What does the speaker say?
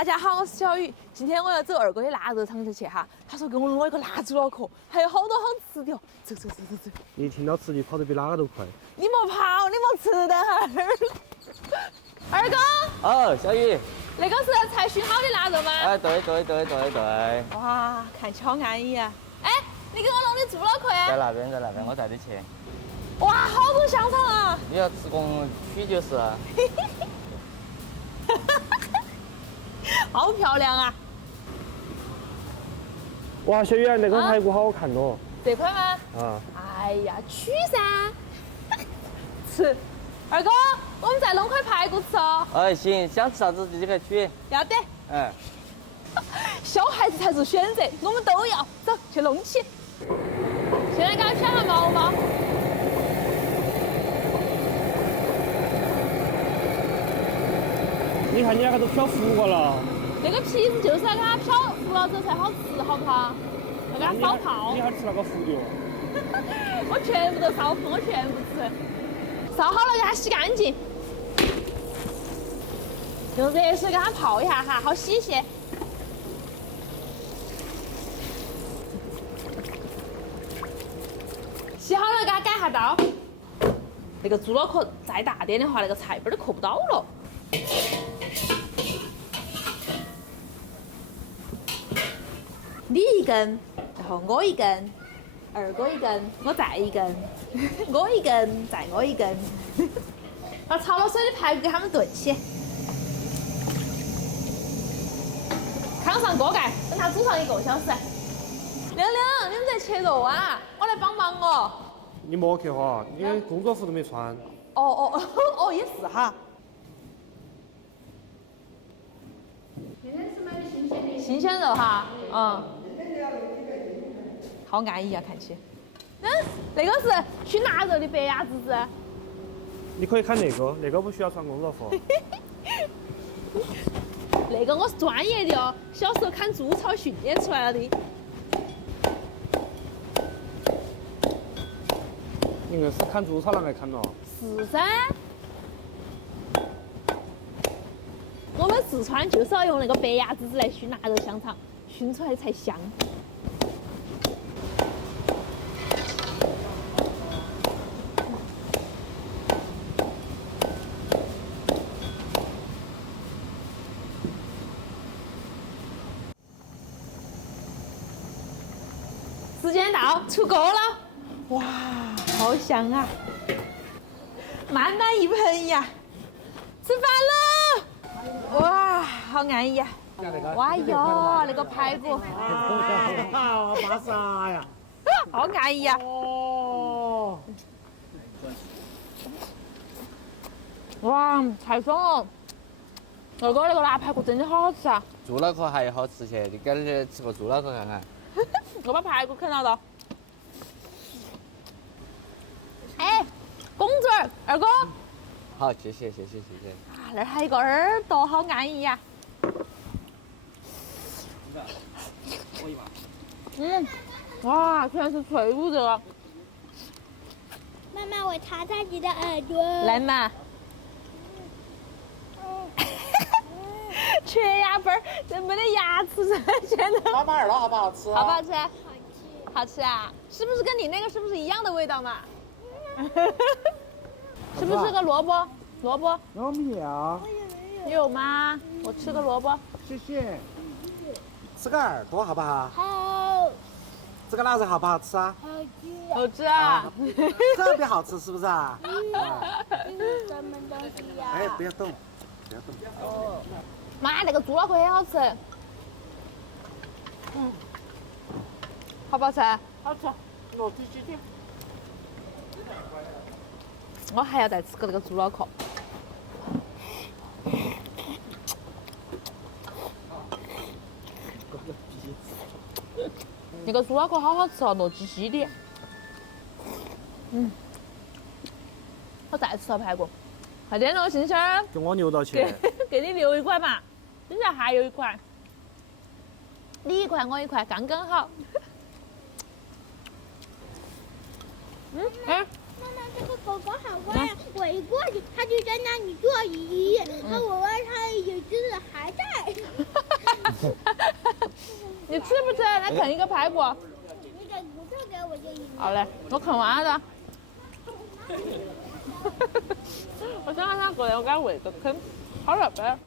大家好，我是小雨。今天我要走二哥的腊肉厂子去哈，他说给我弄了一个腊猪脑壳，还有好多好吃的哦。走。你听到吃的跑得比哪个都快。你莫跑，你莫吃等会儿。二哥，哦，小雨，那个是才熏好的腊肉吗？哎，对。哇，看起好安逸啊！哎，你给我弄的猪脑壳呀？在那边，我带你去。哇，好多香肠啊！你要吃公取就是。好漂亮啊！哇，小雨啊，那个排骨好好看哦。这块吗？啊。哎呀，取噻！吃。二哥，我们再弄块排骨吃哦。哎，行，想吃啥子自己可以取。要得。哎。小孩子才做选择，我们都要。走，去弄起。现在给他选下毛毛。你看你那个都漂糊过了。那个皮子就是要给它漂糊了之后才好吃，好不好？要给它烧泡。你还吃那个糊的哦？我全部都烧泡，我全部吃。烧好了给它洗干净，用热水给它泡一下哈，好洗些。洗好了给它改下刀。那个猪脑壳再大点的话，那个菜根儿都扣不到了。你一根，然后我一根，二哥一根，我再一根，我一根，再我一根。把焯了水的排骨给它们炖起，扛上锅盖，等它煮上1个小时。亮亮，你们在切肉啊？我来帮忙哦。你莫去哈，你工作服都没穿。哦，也是哈。现在是买的新鲜的。新鲜肉哈，好安逸啊，看起。那个是熏腊肉的白鸭子子。你可以看那个不需要穿工作服。那个我是专业的哦，小时候砍猪草训练出来了的。你硬是砍猪草拿来砍了。是噻。我们四川就是要用那个白鸭子来熏腊肉香肠，熏出来才香。时间到，出锅了！哇，好香啊！满满一盆呀！吃饭喽！哇，好安逸呀！哇哟，那个排骨，啊，巴萨呀！好安逸呀！哦。哇，太爽了！二哥那个腊排骨真的好好吃啊！猪脑壳还好吃些，你给你吃个猪脑壳看看。我把排骨啃了的。哎，公主儿，二哥。好，谢谢。啊，那儿还有一个耳朵，好安逸呀！哇，全是脆骨这个。妈妈，我擦擦你的耳朵。来嘛。缺牙根儿，这没得牙齿噻，现在。妈妈耳朵好不好吃？好不好吃？好吃。好吃啊！是不是跟你那个是不是一样的味道嘛？是不是这个萝卜？萝卜有没有？有吗？我吃个萝卜。谢谢。吃个耳朵好不好？好。这个腊肉好不好吃啊？好吃。好吃啊！特别好吃，是不是啊？什么东西呀？哎，不要动，不要动。哦。妈，那个猪脑壳很好吃。好不好吃？好吃，落地鸡丁。我还要再吃个那个猪脑壳。那个猪脑壳好好吃哦，糯叽叽的。我再吃条排骨，快点咯，星星儿。给我留到去。给你留1块嘛，现在还有1块。你1块，我1块，刚刚好。妈妈，这个狗狗好乖呀！我一过去，它就在那里坐椅，那我问它有只还在。你吃不吃？来啃一个排骨。你给骨头给我就赢了。好嘞，我啃完了的。我想让它过来，我给它喂个坑，好了呗。